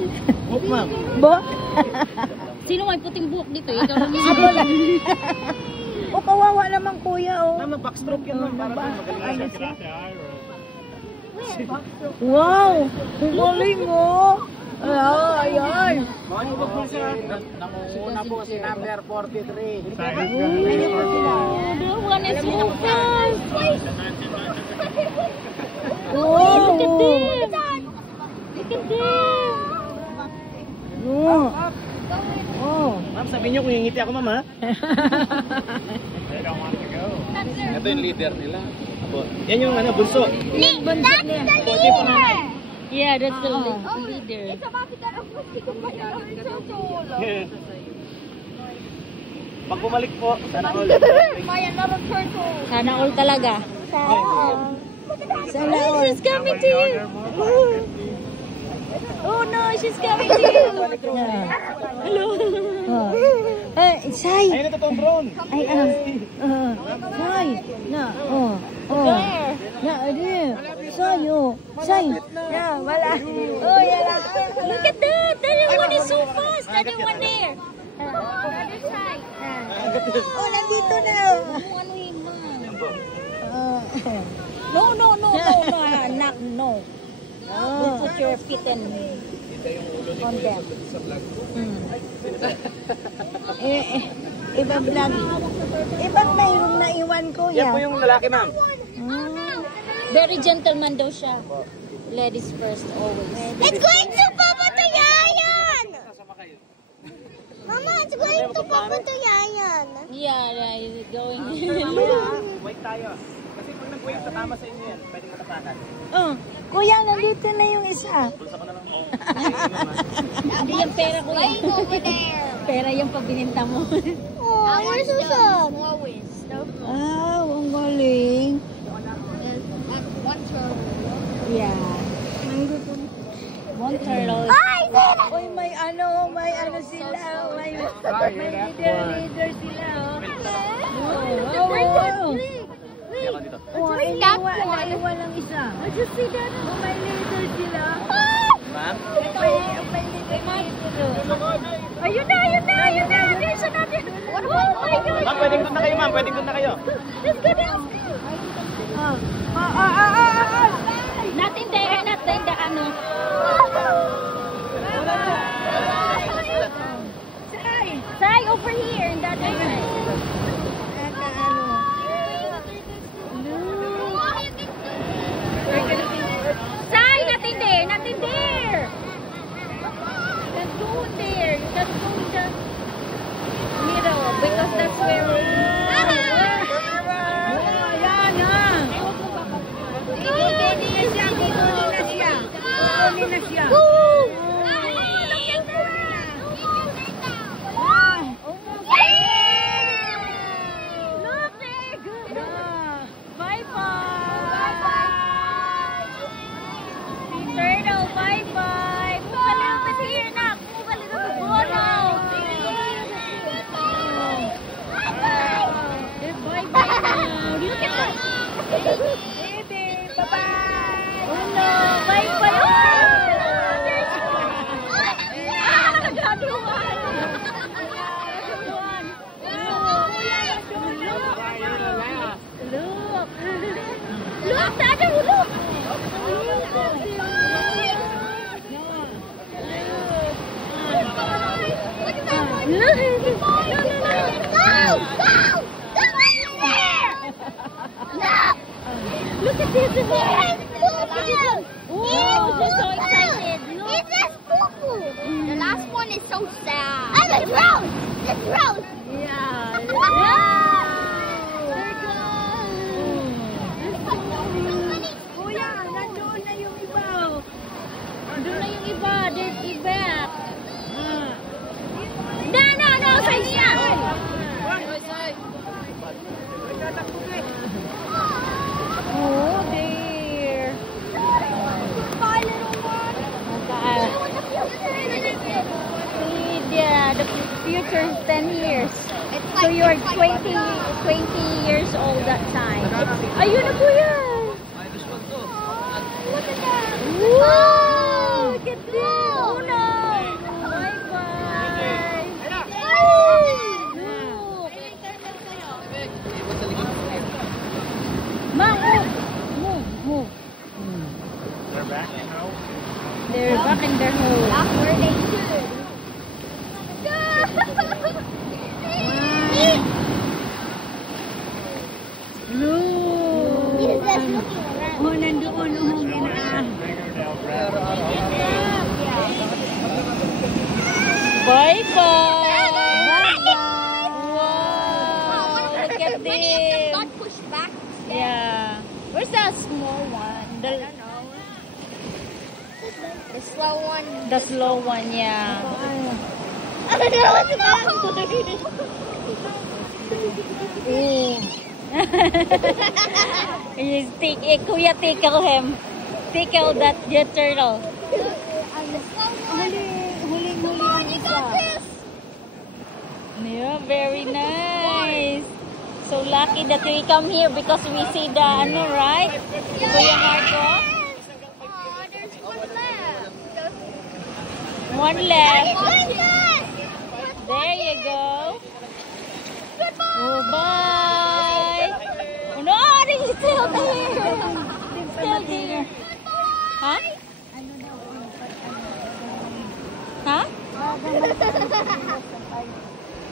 yan? Buhok, ma'am. Bo? Sino may puting buhok dito? Ikaw lang Ako lang. O, kawawa naman kuya, oh. Ma'am, backstroke yan, ma'am. Para magaling siya. Wow! Ang galing, oh. Ayan. Mga ibang siya. Nangunguna po si number 43. The one is Lucas. Wow! Look at this. Look at this. Oh. Oh. Ma'am, sabihin niyo kung yung ngiti ako, ma'am, ha? Ito yung leader nila. Yan yung bunso. Yeah, that's the leader. Pag bumalik po, sana all. Sana all talaga. Sana all. She's coming to you. Oh no, she's coming to you. Hello. Say. Ayun na totoong drone. Ay, say. Na, oh. Na, adi. Say, oh. Say. Na, wala. Oh, yala. Look at that. That one is so fast. That one there. Oh, nandito na. Ano yun, No, not no. Don't put your feet on them. Iba vlog. Ibang mayroong naiwan ko, Yan po yung lalaki, ma'am. Very gentleman daw siya. Ladies first, always. It's going to Papa to Yayan! Mama, it's going to Papa to Yayan. Yeah, he's going. Wait tayo. Kasi pag nag-wave sa tama sa inyo yan, pwedeng matapakan. Oh, kuya, nandito na yung isa. Pulsa ko na lang. Hindi yung pera ko yan. Going over there. Pera yung pabininta mo. Oh, you're so sad. Always. Ah, ang galing. One turtle. Yeah. One turtle. Ay, Nina! Uy, may ano sila. May leader sila, oh. Oh. Yan ka dito. Oh, naiwan lang isa. I just see that. Oh, may leader sila. Ma'am? May leader. Ayun na. There's another. Oh my God. Ma'am, pwedeng doon na kayo, ma'am. Pwedeng doon na kayo. Let's go down. Nothing there, nothing the ano. Say over here in that way. Say nothing there, nothing there. Just go there. Just go in the middle because that's where we Turtle, bye-bye. Move a little bit here, Nak. Move a little bit. Oh, no. Bye-bye now. Look at that. Baby, bye-bye. Oh, no. Bye-bye. Oh, there's another one. Look, the other one, look. Look at this one. Oh, she's so excited. Look. It's a poo-poo. The last one is so sad. I'm a drone. The drone. Kuya, nandoon na yung iba. Doon na yung iba. There's iba. No. Sa niya. Oh, there. My little one. Yeah, the future is 10 years. It's So you're 20 years old that time. Ayun na kuya. Look at that. Wow! Look at this. Oh no! They're back in their hole. That's where they should. Look! He's just looking around. Oh, nandoon. Oh, gina. Bye-bye! Bye-bye! Wow! Look at Many of them this! got pushed back. Yeah. Where's that small one? The slow one. The slow one, yeah. I don't know what's about. You Kuya, tickle him. Tickle that your turtle. Come on, you got this. Yeah, very nice. So lucky that we come here because we see the ano, right? Kuya Marco? Oh, there's one left. One left. One left. There you go. Goodbye. Oh, bye. Oh no, they're still there. They're still there. Huh?